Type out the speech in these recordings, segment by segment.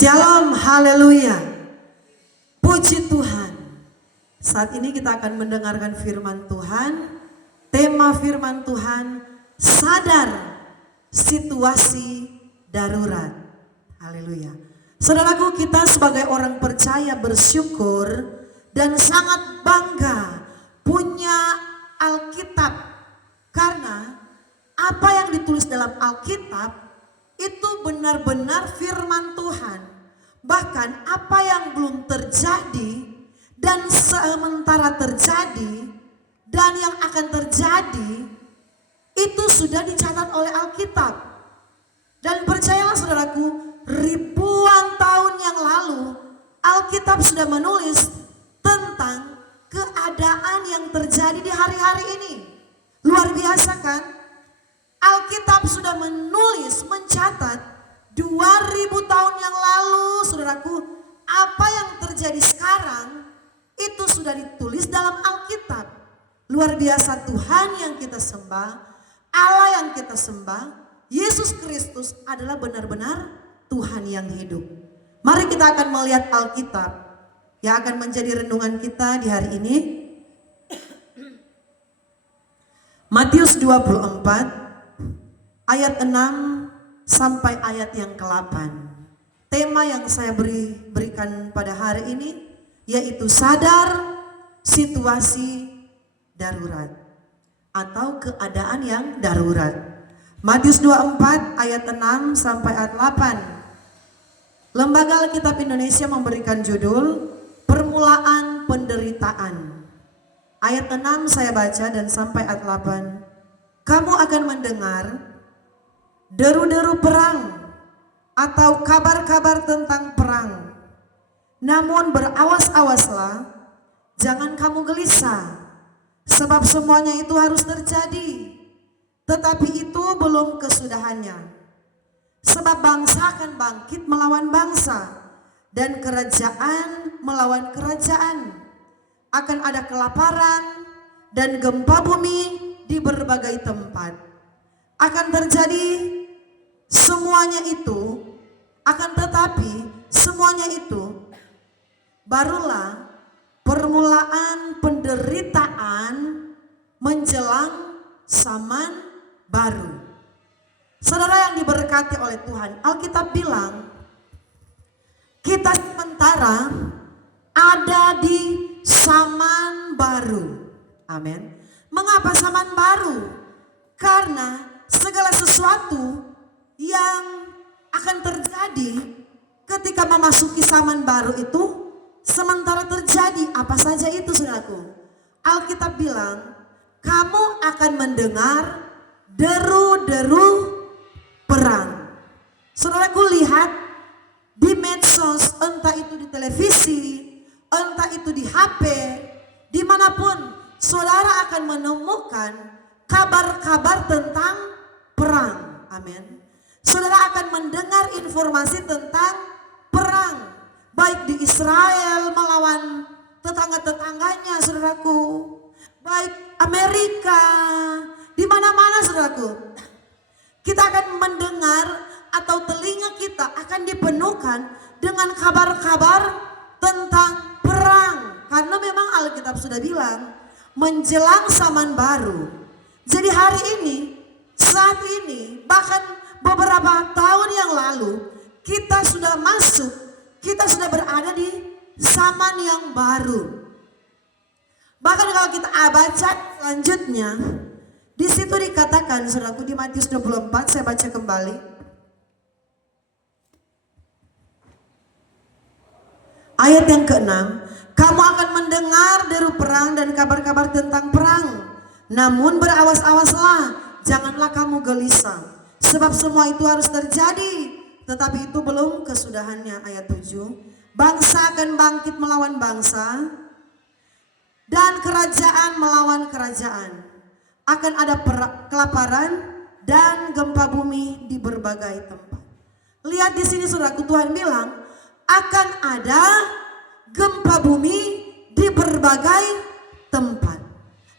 Shalom, haleluya. Puji Tuhan. Saat ini kita akan mendengarkan firman Tuhan. Tema firman Tuhan, sadar situasi darurat. Haleluya. Saudaraku, kita sebagai orang percaya bersyukur dan sangat bangga punya Alkitab. Karena apa yang ditulis dalam Alkitab itu benar-benar firman Tuhan. Bahkan apa yang belum terjadi dan sementara terjadi dan yang akan terjadi itu sudah dicatat oleh Alkitab. Dan percayalah saudaraku, ribuan tahun yang lalu Alkitab sudah menulis tentang keadaan yang terjadi di hari-hari ini. Luar biasa kan? Alkitab sudah menulis, mencatat 2000 tahun yang lalu, saudaraku, apa yang terjadi sekarang itu sudah ditulis dalam Alkitab. Luar biasa Tuhan yang kita sembah, Allah yang kita sembah, Yesus Kristus adalah benar-benar Tuhan yang hidup. Mari kita akan melihat Alkitab yang akan menjadi renungan kita di hari ini. Matius 24 ayat 6 sampai ayat yang ke-8. Tema yang saya berikan pada hari ini yaitu sadar situasi darurat atau keadaan yang darurat. Matius 24 ayat 6 sampai ayat 8. Lembaga Alkitab Indonesia memberikan judul Permulaan Penderitaan. Ayat 6 saya baca dan sampai ayat 8. Kamu akan mendengar deru-deru perang atau kabar-kabar tentang perang. Namun berawas-awaslah, jangan kamu gelisah, sebab semuanya itu harus terjadi. Tetapi itu belum kesudahannya. Sebab bangsa akan bangkit melawan bangsa, dan kerajaan melawan kerajaan. Akan ada kelaparan dan gempa bumi di berbagai tempat. Akan terjadi semuanya itu, akan tetapi semuanya itu barulah permulaan penderitaan menjelang zaman baru. Saudara yang diberkati oleh Tuhan, Alkitab bilang kita sementara ada di zaman baru. Amin. Mengapa zaman baru? Karena segala sesuatu yang akan terjadi ketika memasuki zaman baru itu sementara terjadi. Apa saja itu, saudaraku? Alkitab bilang kamu akan mendengar deru-deru perang. Saudaraku, lihat di medsos, entah itu di televisi, entah itu di HP, dimanapun saudara akan menemukan kabar-kabar tentang perang. Amin. Saudara akan mendengar informasi tentang perang, baik di Israel melawan tetangga-tetangganya, saudaraku, baik Amerika, di mana-mana, saudaraku. Kita akan mendengar atau telinga kita akan dipenuhkan dengan kabar-kabar tentang perang, karena memang Alkitab sudah bilang menjelang zaman baru. Jadi hari ini, saat ini, bahkan beberapa tahun yang lalu kita sudah masuk, kita sudah berada di zaman yang baru. Bahkan kalau kita baca selanjutnya, di situ dikatakan, saudaraku, di Matius 24, saya baca kembali. Ayat yang ke-6, kamu akan mendengar deru perang dan kabar-kabar tentang perang. Namun berawas-awaslah, janganlah kamu gelisah. Sebab semua itu harus terjadi, tetapi itu belum kesudahannya. Ayat 7, bangsa akan bangkit melawan bangsa, dan kerajaan melawan kerajaan. Akan ada kelaparan dan gempa bumi di berbagai tempat. Lihat di sini, saudaraku, Tuhan bilang akan ada gempa bumi di berbagai tempat.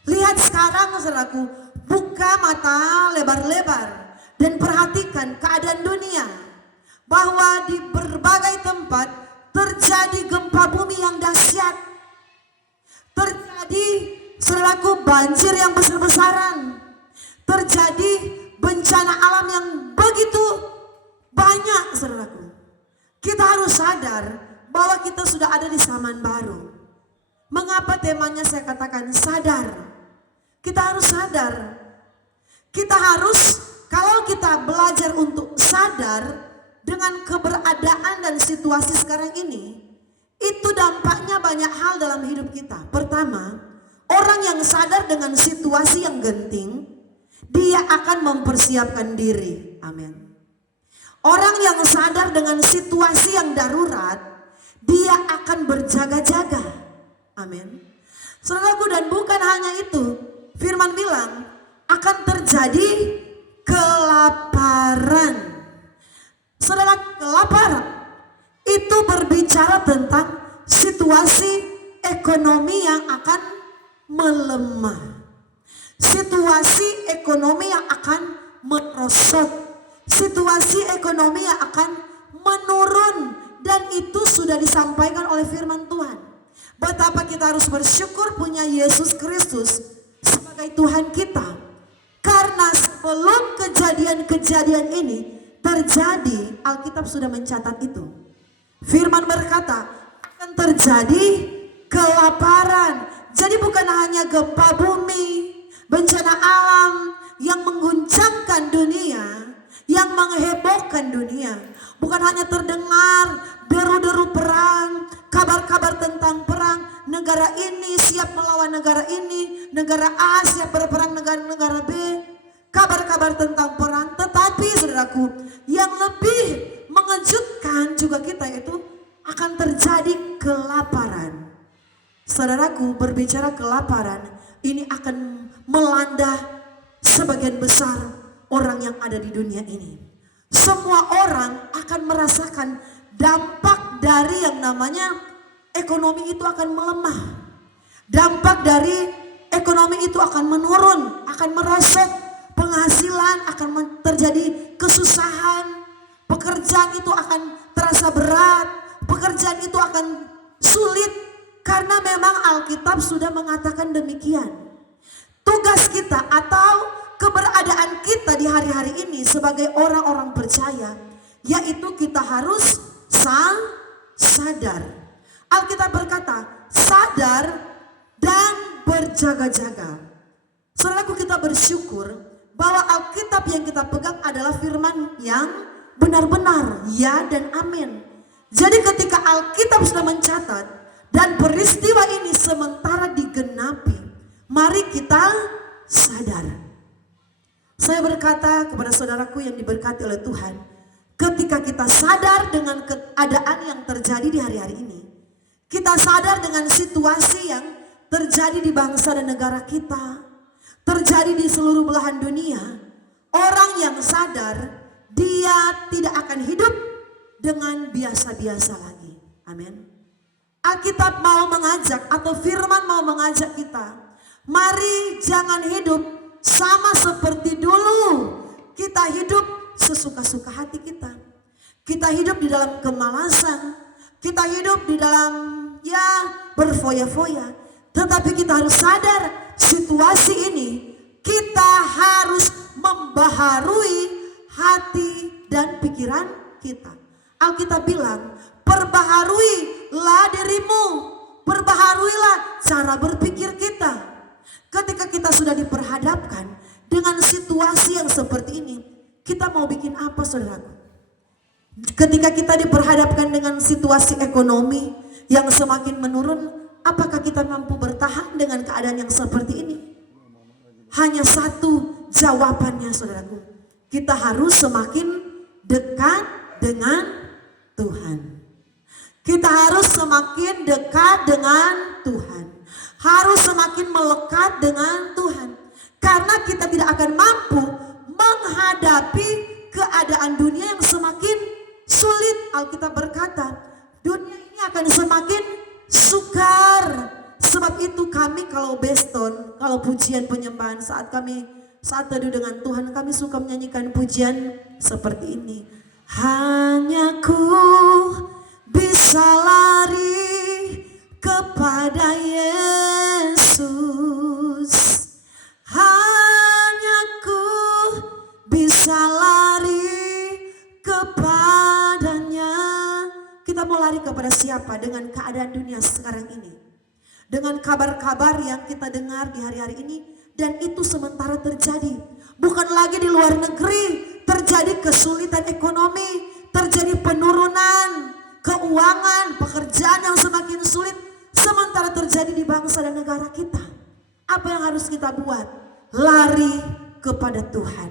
Lihat sekarang, saudaraku, buka mata lebar-lebar dan perhatikan keadaan dunia, bahwa di berbagai tempat Saudaraku, banjir yang besar-besaran. Terjadi bencana alam yang begitu banyak, saudaraku. Kita harus sadar bahwa kita sudah ada di zaman baru. Mengapa temanya saya katakan sadar? Kita harus sadar. Kita harus, kalau kita belajar untuk sadar dengan keberadaan dan situasi sekarang ini, itu dampaknya banyak hal dalam hidup kita. Pertama, orang yang sadar dengan situasi yang genting, dia akan mempersiapkan diri. Amin. Orang yang sadar dengan situasi yang darurat, dia akan berjaga-jaga. Amin. Saudaraku, dan bukan hanya itu, firman bilang akan terjadi kelaparan. Saudara, kelaparan itu berbicara tentang situasi ekonomi yang akan melemah. Situasi ekonomi yang akan merosot. Situasi ekonomi yang akan menurun. Dan itu sudah disampaikan oleh firman Tuhan. Betapa kita harus bersyukur punya Yesus Kristus sebagai Tuhan kita. Karena sebelum kejadian-kejadian ini terjadi, Alkitab sudah mencatat itu. Firman berkata akan terjadi kelaparan. Jadi bukan hanya gempa bumi, bencana alam yang mengguncangkan dunia, yang menghebohkan dunia. Bukan hanya terdengar deru-deru perang, kabar-kabar tentang perang, negara ini siap melawan negara ini, negara A siap berperang negara B, kabar-kabar tentang perang. Tetapi saudaraku, yang lebih mengejutkan juga kita itu akan terjadi kelaparan. Saudaraku, berbicara kelaparan, ini akan melanda sebagian besar orang yang ada di dunia ini. Semua orang akan merasakan dampak dari yang namanya ekonomi itu akan melemah. Dampak dari ekonomi itu akan menurun, akan merosot. Penghasilan akan terjadi kesusahan. Pekerjaan itu akan terasa berat. Pekerjaan itu akan sulit. Karena memang Alkitab sudah mengatakan demikian. Tugas kita atau keberadaan kita di hari-hari ini sebagai orang-orang percaya, yaitu kita harus sadar. Alkitab berkata, sadar dan berjaga-jaga. Saudaraku, kita bersyukur bahwa Alkitab yang kita pegang adalah firman yang benar-benar, ya dan amin. Jadi ketika Alkitab sudah mencatat dan peristiwa ini sementara digenapi, mari kita sadar. Saya berkata kepada saudaraku yang diberkati oleh Tuhan, ketika kita sadar dengan keadaan yang terjadi di hari-hari ini, kita sadar dengan situasi yang terjadi di bangsa dan negara kita, terjadi di seluruh belahan dunia, orang yang sadar, dia tidak akan hidup dengan biasa-biasa lagi. Amin. Alkitab mau mengajak atau firman mau mengajak kita, mari jangan hidup sama seperti dulu. Kita hidup sesuka-suka hati kita. Kita hidup di dalam kemalasan. Kita hidup di dalam berfoya-foya. Tetapi kita harus sadar situasi ini. Kita harus membaharui hati dan pikiran kita. Alkitab bilang, perbaharuilah dirimu. Perbaharuilah cara berpikir kita. Ketika kita sudah diperhadapkan dengan situasi yang seperti ini, kita mau bikin apa, saudaraku? Ketika kita diperhadapkan dengan situasi ekonomi yang semakin menurun, apakah kita mampu bertahan dengan keadaan yang seperti ini? Hanya satu jawabannya, saudaraku. Kita harus semakin dekat dengan Tuhan. Kita harus semakin dekat dengan Tuhan. Harus semakin melekat dengan Tuhan. Karena kita tidak akan mampu menghadapi keadaan dunia yang semakin sulit. Alkitab berkata, dunia ini akan semakin sukar. Sebab itu kami kalau beston, kalau pujian penyembahan saat teduh dengan Tuhan, kami suka menyanyikan pujian seperti ini. Hanya ku bisa lari kepada Yesus, mau lari kepada siapa dengan keadaan dunia sekarang ini? Dengan kabar-kabar yang kita dengar di hari-hari ini, dan itu sementara terjadi. Bukan lagi di luar negeri terjadi kesulitan ekonomi, terjadi penurunan keuangan, pekerjaan yang semakin sulit, sementara terjadi di bangsa dan negara kita. Apa yang harus kita buat? Lari kepada Tuhan.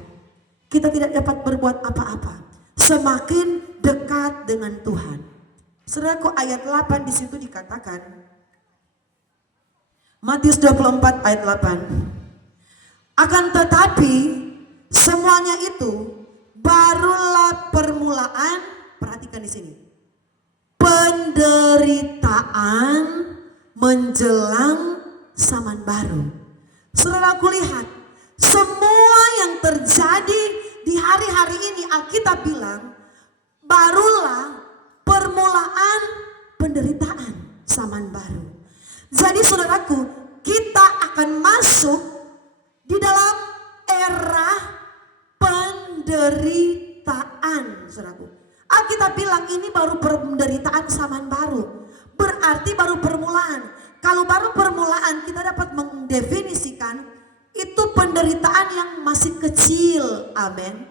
Kita tidak dapat berbuat apa-apa semakin dekat dengan Tuhan. Saudaraku, ayat 8 di situ dikatakan, Matius 24 ayat 8. Akan tetapi semuanya itu barulah permulaan, perhatikan di sini, penderitaan menjelang zaman baru. Saudaraku, lihat, semua yang terjadi di hari-hari ini Alkitab bilang barulah permulaan penderitaan zaman baru. Jadi saudaraku, kita akan masuk di dalam era penderitaan, saudaraku. Alkitab bilang ini baru penderitaan zaman baru. Berarti baru permulaan. Kalau baru permulaan, kita dapat mendefinisikan itu penderitaan yang masih kecil. Amin.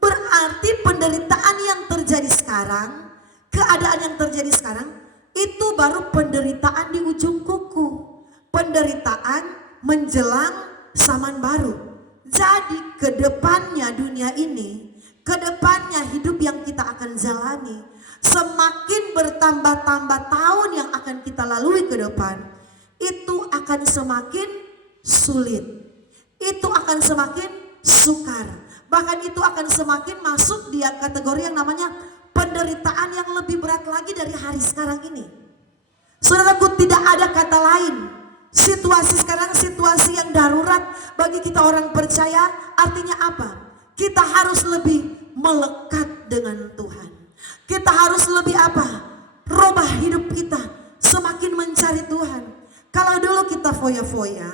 Berarti penderitaan yang terjadi sekarang, keadaan yang terjadi sekarang, itu baru penderitaan di ujung kuku. Penderitaan menjelang zaman baru. Jadi kedepannya dunia ini, kedepannya hidup yang kita akan jalani, semakin bertambah-tambah tahun yang akan kita lalui ke depan, itu akan semakin sulit. Itu akan semakin sukar. Bahkan itu akan semakin masuk di kategori yang namanya penderitaan yang lebih berat lagi dari hari sekarang ini. Saudaraku, tidak ada kata lain. Situasi sekarang situasi yang darurat bagi kita orang percaya. Artinya apa? Kita harus lebih melekat dengan Tuhan. Kita harus lebih apa? Rubah hidup kita semakin mencari Tuhan. Kalau dulu kita foya-foya,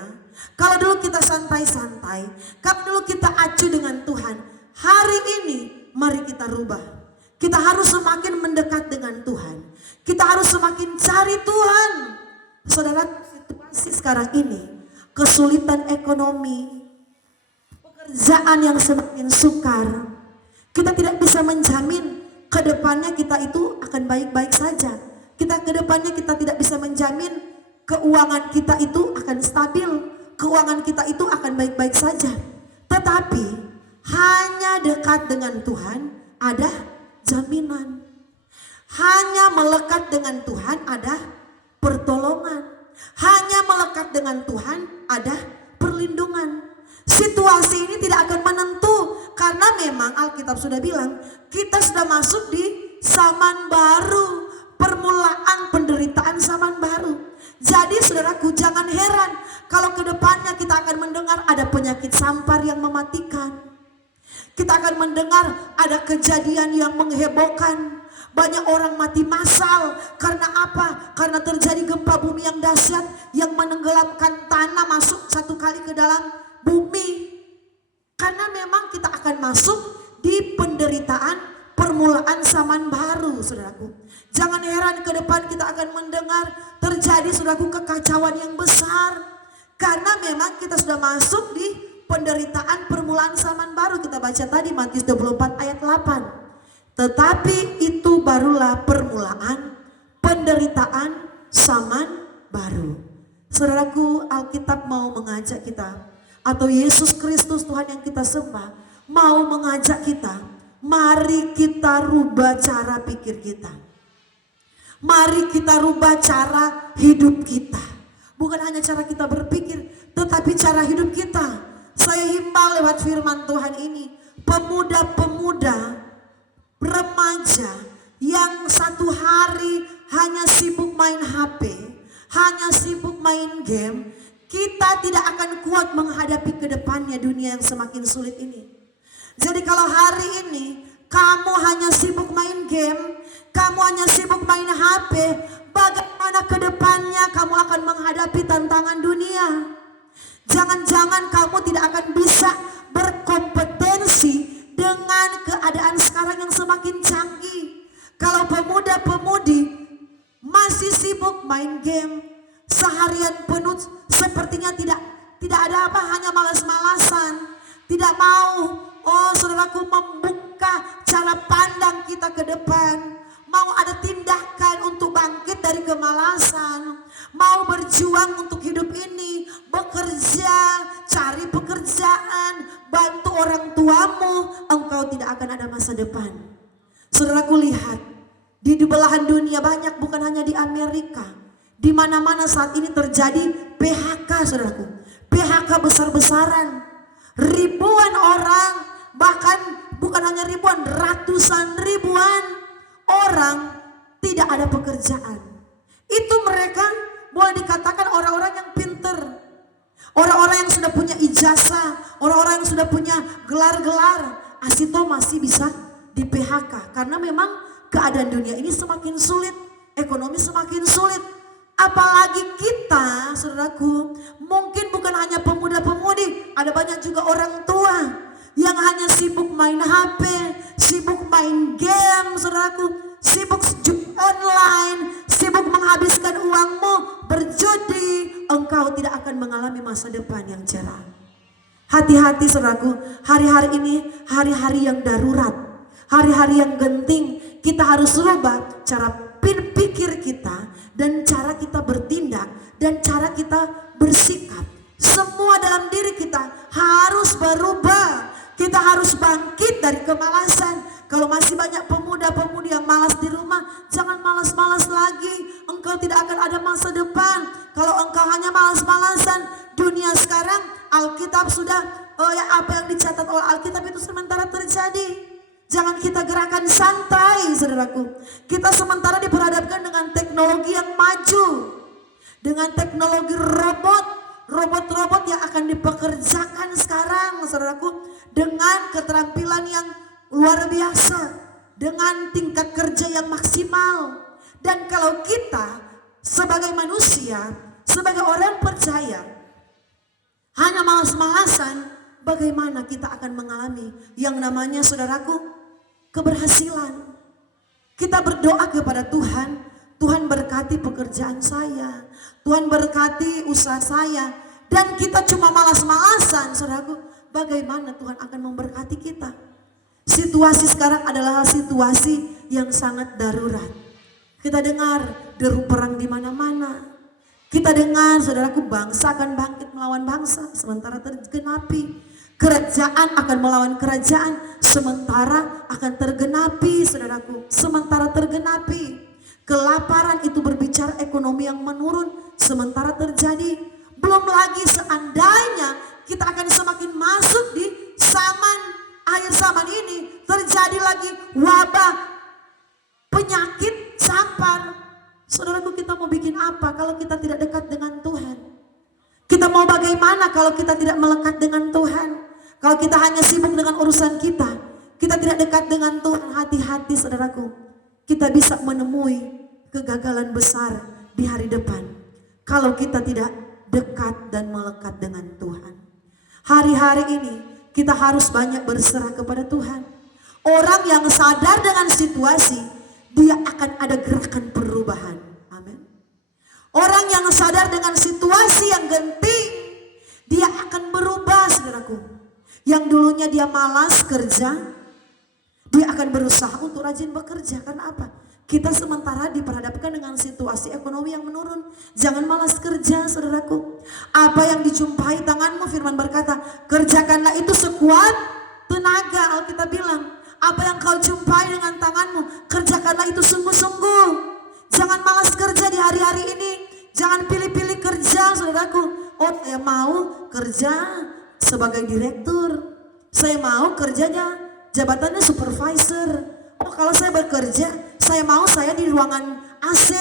kalau dulu kita santai-santai, kalau dulu kita acuh dengan Tuhan, hari ini mari kita rubah. Kita harus semakin mendekat dengan Tuhan. Kita harus semakin cari Tuhan. Saudara, situasi sekarang ini, kesulitan ekonomi, pekerjaan yang semakin sukar, kita tidak bisa menjamin kedepannya kita itu akan baik-baik saja. Kedepannya kita tidak bisa menjamin keuangan kita itu akan stabil, keuangan kita itu akan baik-baik saja. Tetapi hanya dekat dengan Tuhan ada jaminan. Hanya melekat dengan Tuhan ada pertolongan. Hanya melekat dengan Tuhan ada perlindungan. Situasi ini tidak akan menentu karena memang Alkitab sudah bilang kita sudah masuk di zaman baru, permulaan penderitaan zaman baru. Jadi saudaraku, jangan heran kalau kedepannya kita akan mendengar ada penyakit sampar yang mematikan. Kita akan mendengar ada kejadian yang menghebohkan. Banyak orang mati massal. Karena apa? Karena terjadi gempa bumi yang dahsyat yang menenggelamkan tanah masuk satu kali ke dalam bumi. Karena memang kita akan masuk di penderitaan permulaan zaman baru, saudaraku. Jangan heran ke depan kita akan mendengar terjadi, saudaraku, kekacauan yang besar. Karena memang kita sudah masuk di penderitaan permulaan zaman baru. Kita baca tadi Matius 24 ayat 8. Tetapi itu barulah permulaan penderitaan zaman baru. Saudaraku, Alkitab mau mengajak kita, atau Yesus Kristus Tuhan yang kita sembah mau mengajak kita, mari kita rubah cara pikir kita. Mari kita rubah cara hidup kita. Bukan hanya cara kita berpikir, tetapi cara hidup kita. Saya himbau lewat firman Tuhan ini, pemuda-pemuda, remaja yang satu hari hanya sibuk main HP, hanya sibuk main game, kita tidak akan kuat menghadapi ke depannya dunia yang semakin sulit ini. Jadi kalau hari ini kamu hanya sibuk main game, kamu hanya sibuk main HP, bagaimana ke depannya kamu akan menghadapi tantangan dunia? Jangan-jangan kamu tidak akan bisa berkompetensi dengan keadaan sekarang yang semakin canggih. Kalau pemuda-pemudi main game, seharian penuh sepertinya tidak ada apa, hanya malas-malasan, tidak mau, saudaraku, membuka cara pandang kita ke depan, mau ada tindakan untuk bangkit dari kemalasan, mau berjuang untuk hidup ini, bekerja, cari pekerjaan, bantu orang tuamu, engkau tidak akan ada masa depan. Saudaraku, lihat, di belahan dunia banyak, bukan hanya di Amerika, di mana-mana saat ini terjadi PHK, saudaraku. PHK besar-besaran, ribuan orang, bahkan bukan hanya ribuan, ratusan ribuan orang tidak ada pekerjaan. Itu mereka boleh dikatakan orang-orang yang pinter, orang-orang yang sudah punya ijazah, orang-orang yang sudah punya gelar-gelar, asito masih bisa di PHK karena memang keadaan dunia ini semakin sulit, ekonomi semakin sulit. Apalagi kita, saudaraku, mungkin bukan hanya pemuda-pemudi, ada banyak juga orang tua yang hanya sibuk main HP, sibuk main game, saudaraku, sibuk online, sibuk menghabiskan uangmu berjudi. Engkau tidak akan mengalami masa depan yang cerah. Hati-hati, saudaraku, hari-hari ini hari-hari yang darurat, hari-hari yang genting. Kita harus rubah cara pikir kita dan cara kita bertindak dan cara kita bersikap. Semua dalam diri kita harus berubah. Kita harus bangkit dari kemalasan. Kalau masih banyak pemuda-pemudi yang malas di rumah, jangan malas-malas lagi. Engkau tidak akan ada masa depan kalau engkau hanya malas-malasan. Dunia sekarang, Alkitab sudah, apa yang dicatat oleh Alkitab itu sementara terjadi. Jangan kita gerakan santai, saudaraku. Kita sementara diperhadapkan dengan teknologi yang maju, dengan teknologi robot-robot yang akan dipekerjakan sekarang, saudaraku, dengan keterampilan yang luar biasa, dengan tingkat kerja yang maksimal. Dan kalau kita sebagai manusia, sebagai orang percaya, hanya malas-malasan, bagaimana kita akan mengalami yang namanya, saudaraku, keberhasilan? Kita berdoa kepada Tuhan, Tuhan berkati pekerjaan saya, Tuhan berkati usaha saya, dan kita cuma malas-malasan, saudaraku, bagaimana Tuhan akan memberkati kita? Situasi sekarang adalah situasi yang sangat darurat. Kita dengar deru perang di mana-mana. Kita dengar, saudaraku, bangsa akan bangkit melawan bangsa, sementara tergenapi. Kerajaan akan melawan kerajaan, sementara akan tergenapi, saudaraku, sementara tergenapi. Kelaparan itu berbicara ekonomi yang menurun, sementara terjadi. Belum lagi seandainya kita akan semakin masuk di akhir zaman ini, terjadi lagi wabah, penyakit, campar. Saudaraku, kita mau bikin apa kalau kita tidak dekat dengan Tuhan? Kita mau bagaimana kalau kita tidak melekat dengan Tuhan? Kalau kita hanya sibuk dengan urusan kita tidak dekat dengan Tuhan, hati-hati, saudaraku. Kita bisa menemui kegagalan besar di hari depan kalau kita tidak dekat dan melekat dengan Tuhan. Hari-hari ini kita harus banyak berserah kepada Tuhan. Orang yang sadar dengan situasi, dia akan ada gerakan perubahan. Amin. Orang yang sadar dengan situasi yang genting, dia akan berubah, saudaraku. Yang dulunya dia malas kerja, dia akan berusaha untuk rajin bekerja. Karena apa? Kita sementara diperhadapkan dengan situasi ekonomi yang menurun. Jangan malas kerja, saudaraku. Apa yang dijumpai tanganmu, firman berkata, kerjakanlah itu sekuat tenaga. Alkitab bilang, apa yang kau jumpai dengan tanganmu, kerjakanlah itu sungguh-sungguh. Jangan malas kerja di hari-hari ini. Jangan pilih-pilih kerja, saudaraku. Oh, saya mau kerja sebagai direktur, saya mau kerjanya jabatannya supervisor. Oh, kalau saya bekerja, saya mau saya di ruangan AC.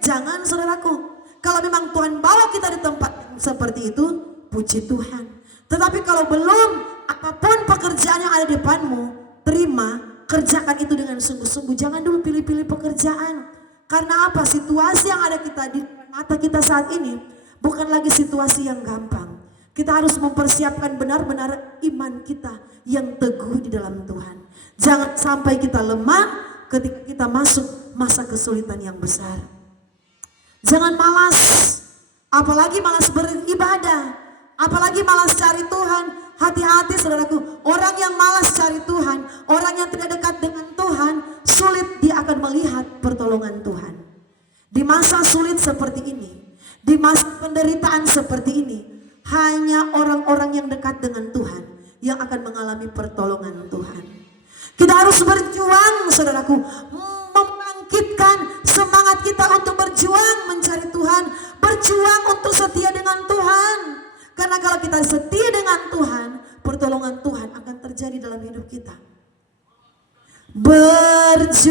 Jangan, saudaraku. Kalau memang Tuhan bawa kita di tempat seperti itu, puji Tuhan. Tetapi kalau belum, apapun pekerjaan yang ada di depanmu, terima, kerjakan itu dengan sungguh-sungguh. Jangan dulu pilih-pilih pekerjaan. Karena apa? Situasi yang ada kita di mata kita saat ini bukan lagi situasi yang gampang. Kita harus mempersiapkan benar-benar iman kita yang teguh di dalam Tuhan. Jangan sampai kita lemah ketika kita masuk masa kesulitan yang besar. Jangan malas, apalagi malas beribadah, apalagi malas cari Tuhan. Hati-hati saudaraku, orang yang malas cari Tuhan, orang yang tidak dekat dengan Tuhan, sulit dia akan melihat pertolongan Tuhan. Di masa sulit seperti ini, di masa penderitaan seperti ini, hanya orang-orang yang dekat dengan Tuhan yang akan mengalami pertolongan Tuhan. Kita harus berjuang saudaraku, membangkitkan semangat kita untuk berjuang mencari Tuhan, berjuang untuk setia dengan Tuhan. Karena kalau kita setia dengan Tuhan, pertolongan Tuhan akan terjadi dalam hidup kita. Berjuang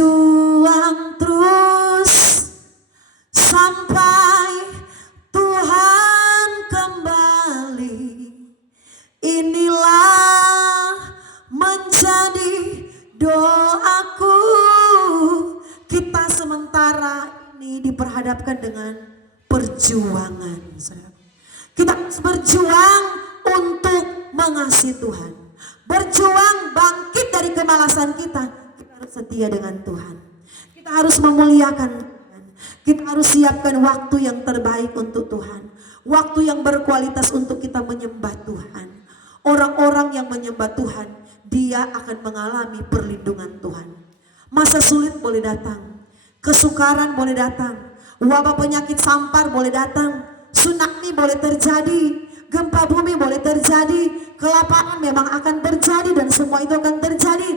terus sampai Tuhan kembali. Inilah menjadi doaku. Kita sementara ini diperhadapkan dengan perjuangan. Kita harus berjuang untuk mengasihi Tuhan. Berjuang bangkit dari kemalasan kita. Kita harus setia dengan Tuhan. Kita harus memuliakan Tuhan. Kita harus siapkan waktu yang terbaik untuk Tuhan. Waktu yang berkualitas untuk kita menyembah Tuhan. Orang-orang yang menyembah Tuhan, dia akan mengalami perlindungan Tuhan. Masa sulit boleh datang, kesukaran boleh datang, wabah penyakit sampar boleh datang, tsunami boleh terjadi, gempa bumi boleh terjadi, kelaparan memang akan terjadi dan semua itu akan terjadi.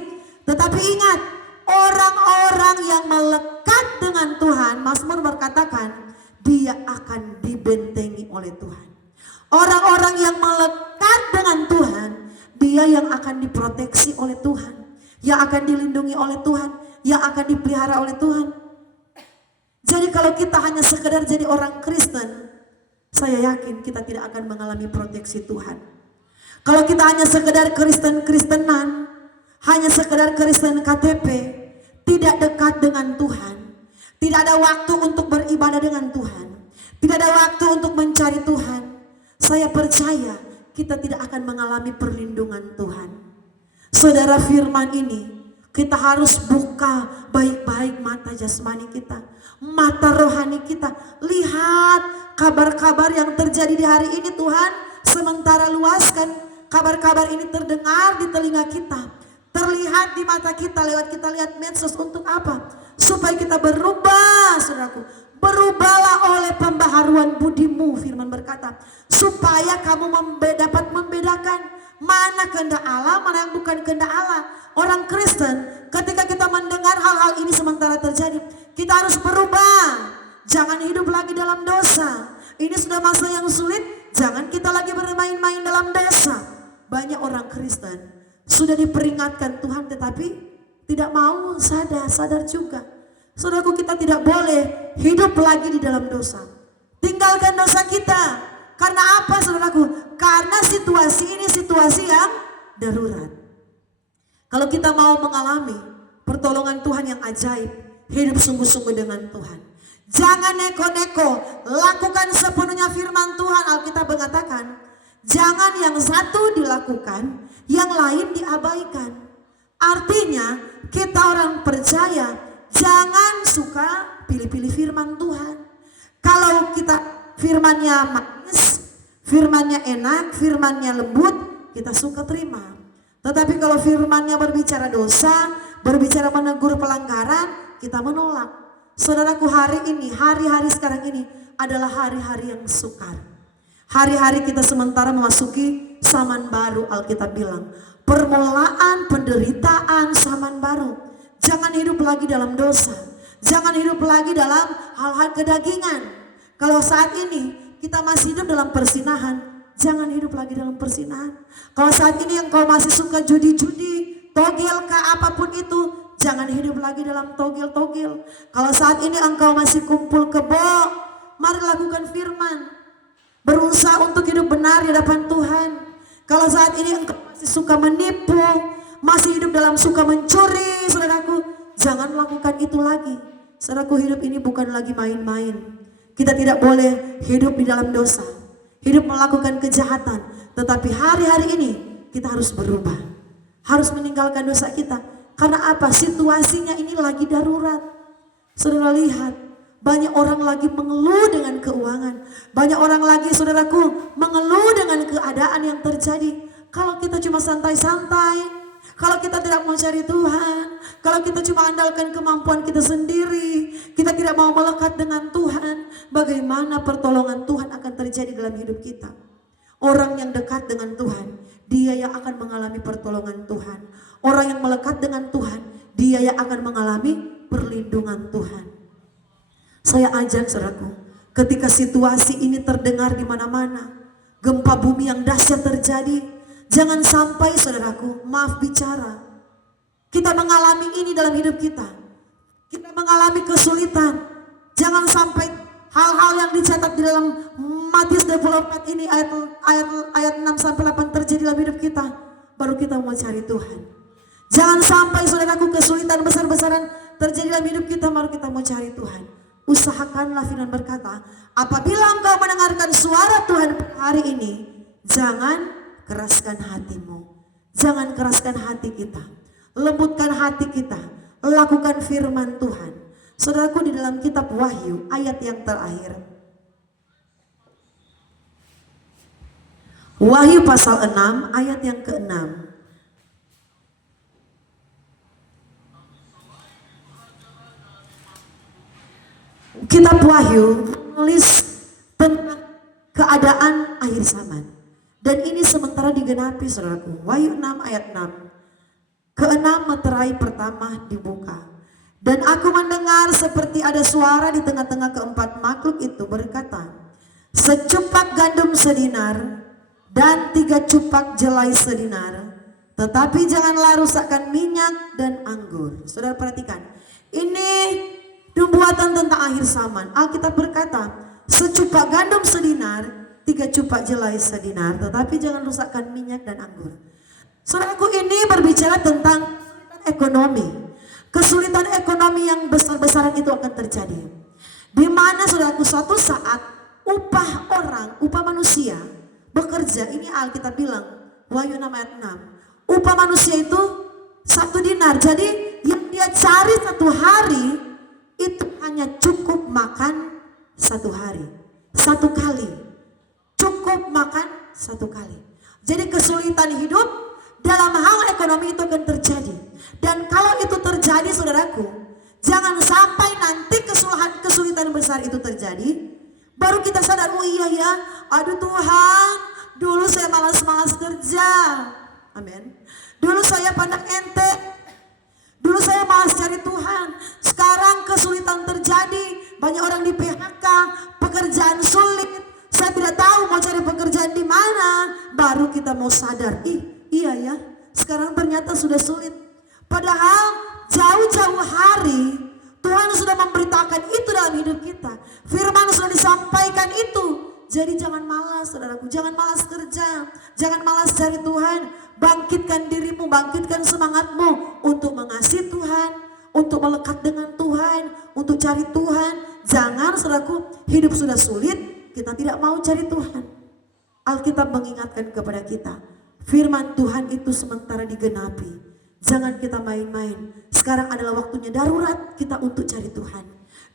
Tetapi ingat, orang-orang yang melekat dengan Tuhan, Mazmur berkatakan, dia akan dibentengi oleh Tuhan. Orang-orang yang melekat dengan Tuhan, dia yang akan diproteksi oleh Tuhan, yang akan dilindungi oleh Tuhan, yang akan dipelihara oleh Tuhan. Jadi kalau kita hanya sekedar jadi orang Kristen, saya yakin kita tidak akan mengalami proteksi Tuhan. Kalau kita hanya sekedar Kristen-Kristenan, hanya sekedar Kristen KTP, tidak dekat dengan Tuhan, tidak ada waktu untuk beribadah dengan Tuhan, tidak ada waktu untuk mencari Tuhan, saya percaya kita tidak akan mengalami perlindungan Tuhan. Saudara, firman ini kita harus buka baik-baik mata jasmani kita, mata rohani kita. Lihat kabar-kabar yang terjadi di hari ini Tuhan, sementara luaskan kabar-kabar ini terdengar di telinga kita, terlihat di mata kita lewat kita lihat medsos. Untuk apa? Supaya kita berubah saudaraku. Berubahlah oleh pembaharuan budimu, firman berkata, supaya kamu dapat membedakan mana kehendak Allah, mana yang bukan kehendak Allah. Orang Kristen, ketika kita mendengar hal-hal ini sementara terjadi, kita harus berubah. Jangan hidup lagi dalam dosa. Ini sudah masa yang sulit, jangan kita lagi bermain-main dalam dosa. Banyak orang Kristen sudah diperingatkan Tuhan tetapi tidak mau sadar juga. Saudaraku, kita tidak boleh hidup lagi di dalam dosa. Tinggalkan dosa kita. Karena apa saudaraku? Karena situasi ini situasi yang darurat. Kalau kita mau mengalami pertolongan Tuhan yang ajaib, hidup sungguh-sungguh dengan Tuhan. Jangan neko-neko, lakukan sepenuhnya firman Tuhan. Alkitab mengatakan, jangan yang satu dilakukan, yang lain diabaikan. Artinya, kita orang percaya jangan suka pilih-pilih firman Tuhan. Kalau kita firmannya manis, firmannya enak, firmannya lembut, kita suka terima. Tetapi kalau firmannya berbicara dosa, berbicara menegur pelanggaran, kita menolak. Saudaraku, hari ini, hari-hari sekarang ini adalah hari-hari yang sukar. Hari-hari kita sementara memasuki zaman baru, Alkitab bilang. Permulaan penderitaan zaman baru. Jangan hidup lagi dalam dosa. Jangan hidup lagi dalam hal-hal kedagingan. Kalau saat ini kita masih hidup dalam persinahan, jangan hidup lagi dalam persinahan. Kalau saat ini engkau masih suka judi-judi, togel kah apapun itu, jangan hidup lagi dalam togel-togel. Kalau saat ini engkau masih kumpul kebo, mari lakukan firman. Berusaha untuk hidup benar di hadapan Tuhan. Kalau saat ini engkau masih suka menipu, masih hidup dalam suka mencuri, saudaraku, jangan lakukan itu lagi. Saudaraku, hidup ini bukan lagi main-main. Kita tidak boleh hidup di dalam dosa, hidup melakukan kejahatan. Tetapi hari-hari ini kita harus berubah, harus meninggalkan dosa kita. Karena apa? Situasinya ini lagi darurat. Saudara lihat, Banyak orang lagi mengeluh dengan keuangan. Banyak orang lagi saudaraku mengeluh dengan keadaan yang terjadi. Kalau kita cuma santai-santai, kalau kita tidak mau cari Tuhan, kalau kita cuma andalkan kemampuan kita sendiri, kita tidak mau melekat dengan Tuhan, bagaimana pertolongan Tuhan akan terjadi dalam hidup kita? Orang yang dekat dengan Tuhan, dia yang akan mengalami pertolongan Tuhan. Orang yang melekat dengan Tuhan, dia yang akan mengalami perlindungan Tuhan. Saya ajak saudaraku, ketika situasi ini terdengar di mana-mana, gempa bumi yang dahsyat terjadi, jangan sampai saudaraku, maaf bicara, kita mengalami ini dalam hidup kita. Kita mengalami kesulitan. Jangan sampai hal-hal yang dicatat di dalam Matius 24 ini ayat 6 sampai 8 terjadi dalam hidup kita, baru kita mau cari Tuhan. Jangan sampai saudaraku kesulitan besar-besaran terjadi dalam hidup kita, baru kita mau cari Tuhan. Usahakanlah, firman berkata, apabila engkau mendengarkan suara Tuhan hari ini, jangan keraskan hatimu. Jangan keraskan hati kita. Lembutkan hati kita. Lakukan firman Tuhan. Saudaraku, di dalam kitab Wahyu ayat yang terakhir, Wahyu pasal 6 ayat yang ke-6. Kitab Wahyu menulis tentang keadaan akhir zaman. Dan ini sementara digenapi saudaraku. Wahyu 6 ayat 6. Keenam meterai pertama dibuka. Dan aku mendengar seperti ada suara di tengah-tengah keempat makhluk itu berkata, secupak gandum sedinar dan 3 cupak jelai sedinar, tetapi janganlah rusakkan minyak dan anggur. Saudara perhatikan, ini nubuatan tentang akhir zaman. Alkitab berkata, secupak gandum sedinar, 3 cupak jelai sedinar, tetapi jangan rusakkan minyak dan anggur. Saudaraku, ini berbicara tentang ekonomi. Kesulitan ekonomi yang besar-besaran itu akan terjadi. Di mana saudaraku suatu saat upah orang, upah manusia bekerja, ini Alkitab bilang, Wahyu 6 ayat 6. Upah manusia itu 1 dinar. Jadi yang dia cari 1 hari itu hanya cukup makan 1 hari. 1 kali. Cukup makan 1 kali. Jadi kesulitan hidup dalam hal ekonomi itu akan terjadi. Dan kalau itu terjadi saudaraku, jangan sampai nanti kesulitan besar itu terjadi, baru kita sadar, oh iya ya, aduh Tuhan, dulu saya malas-malas kerja. Amin. Dulu saya pandang ente, dulu saya malas cari Tuhan. Sekarang kesulitan terjadi, banyak orang di PHK, pekerjaan sulit, saya tidak tahu mau cari pekerjaan di mana. Baru kita mau sadar, iya ya, sekarang ternyata sudah sulit. Padahal jauh-jauh hari Tuhan sudah memberitakan itu dalam hidup kita. Firman sudah disampaikan itu. Jadi jangan malas saudaraku, jangan malas kerja, jangan malas cari Tuhan. Bangkitkan dirimu, bangkitkan semangatmu untuk mengasihi Tuhan, untuk melekat dengan Tuhan, untuk cari Tuhan. Jangan saudaraku, hidup sudah sulit, kita tidak mau cari Tuhan. Alkitab mengingatkan kepada kita, firman Tuhan itu sementara digenapi. Jangan kita main-main. Sekarang adalah waktunya darurat kita untuk cari Tuhan.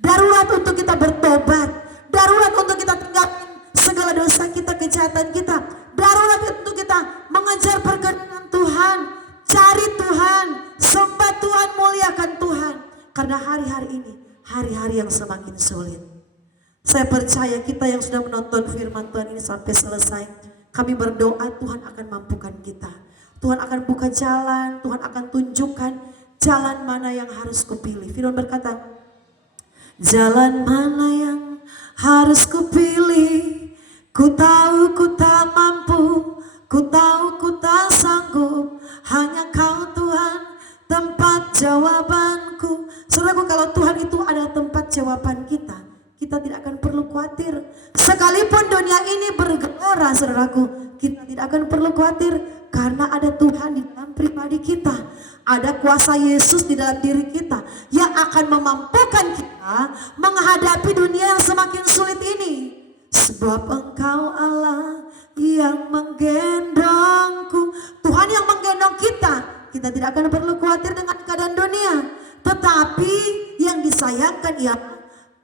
Darurat untuk kita bertobat. Darurat untuk kita tinggalkan segala dosa kita, kejahatan kita. Darurat untuk kita mengejar perkenan Tuhan. Cari Tuhan, sembah Tuhan, muliakan Tuhan. Karena hari-hari ini, hari-hari yang semakin sulit. Saya percaya kita yang sudah menonton firman Tuhan ini sampai selesai, kami berdoa Tuhan akan mampukan kita. Tuhan akan buka jalan, Tuhan akan tunjukkan jalan mana yang harus kupilih. Firman berkata, jalan mana yang harus kupilih, ku tahu ku tak mampu, ku tahu ku tak sanggup, hanya Kau Tuhan tempat jawabanku. Saudaraku, kalau Tuhan itu adalah tempat jawaban kita, kita tidak akan perlu khawatir. Sekalipun dunia ini bergelora saudaraku, kita tidak akan perlu khawatir. Karena ada Tuhan di dalam pribadi kita. Ada kuasa Yesus di dalam diri kita yang akan memampukan kita menghadapi dunia yang semakin sulit ini. Sebab Engkau Allah yang menggendongku. Tuhan yang menggendong kita. Kita tidak akan perlu khawatir dengan keadaan dunia. Tetapi yang disayangkan ialah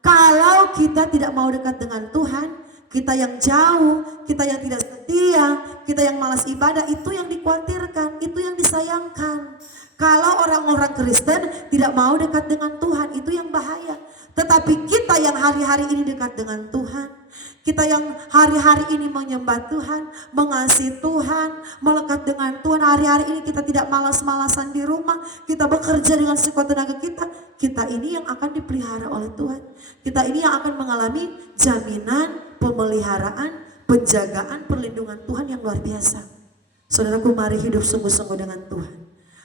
Kalau kita tidak mau dekat dengan Tuhan, kita yang jauh, kita yang tidak setia, kita yang malas ibadah, itu yang dikhawatirkan, itu yang disayangkan. Kalau orang-orang Kristen tidak mau dekat dengan Tuhan, itu yang bahaya. Tetapi kita yang hari-hari ini dekat dengan Tuhan, kita yang hari-hari ini menyembah Tuhan, mengasihi Tuhan, melekat dengan Tuhan, hari-hari ini kita tidak malas-malasan di rumah, kita bekerja dengan sekuat tenaga kita ini yang akan dipelihara oleh Tuhan. Kita ini yang akan mengalami jaminan, pemeliharaan, penjagaan, perlindungan Tuhan yang luar biasa. Saudaraku, mari hidup sungguh-sungguh dengan Tuhan.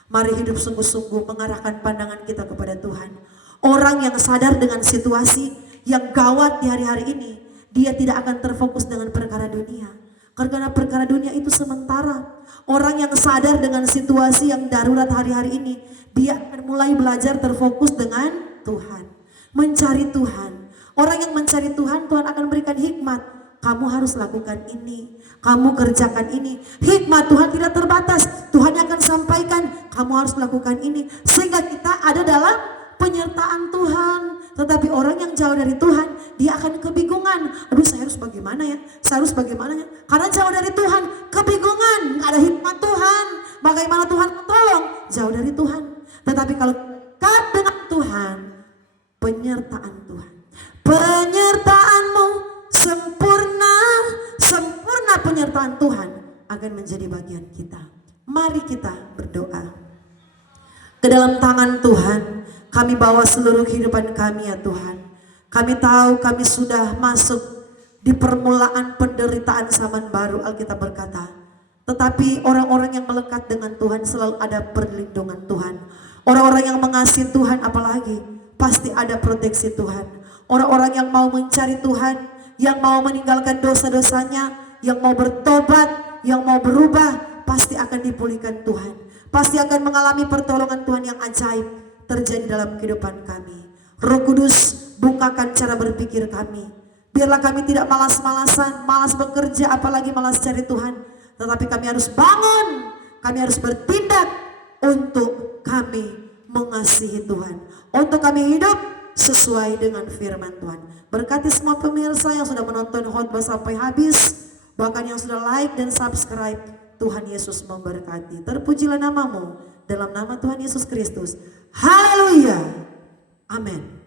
Mari hidup sungguh-sungguh mengarahkan pandangan kita kepada Tuhan. Orang yang sadar dengan situasi yang gawat di hari-hari ini, dia tidak akan terfokus dengan perkara dunia. Karena perkara dunia itu sementara. Orang yang sadar dengan situasi yang darurat hari-hari ini, dia akan mulai belajar terfokus dengan Tuhan. Mencari Tuhan. Orang yang mencari Tuhan, Tuhan akan berikan hikmat. Kamu harus lakukan ini, kamu kerjakan ini. Hikmat Tuhan tidak terbatas. Tuhan yang akan sampaikan, kamu harus melakukan ini. Sehingga kita ada dalam penyertaan Tuhan. Tetapi orang yang jauh dari Tuhan, dia akan kebingungan. Aduh, saya harus bagaimana ya? Saya harus bagaimana ya? Karena jauh dari Tuhan, kebingungan. Gak ada hikmat Tuhan. Bagaimana Tuhan tolong? Jauh dari Tuhan. Tetapi kalau dekat dengan Tuhan, penyertaan Tuhan. Penyertaanmu sempurna, sempurna penyertaan Tuhan akan menjadi bagian kita. Mari kita berdoa. Ke dalam tangan Tuhan kami bawa seluruh kehidupan kami ya Tuhan. Kami tahu kami sudah masuk di permulaan penderitaan zaman baru, Alkitab berkata. Tetapi orang-orang yang melekat dengan Tuhan selalu ada perlindungan Tuhan. Orang-orang yang mengasihi Tuhan apalagi pasti ada proteksi Tuhan. Orang-orang yang mau mencari Tuhan, yang mau meninggalkan dosa-dosanya, yang mau bertobat, yang mau berubah, pasti akan dipulihkan Tuhan. Pasti akan mengalami pertolongan Tuhan yang ajaib terjadi dalam kehidupan kami. Roh Kudus, bukakan cara berpikir kami. Biarlah kami tidak malas-malasan, malas bekerja, apalagi malas cari Tuhan. Tetapi kami harus bangun, kami harus bertindak untuk kami mengasihi Tuhan. Untuk kami hidup sesuai dengan firman Tuhan. Berkati semua pemirsa yang sudah menonton khotbah sampai habis, bahkan yang sudah like dan subscribe. Tuhan Yesus memberkati. Terpujilah namamu dalam nama Tuhan Yesus Kristus. Haleluya. Amin.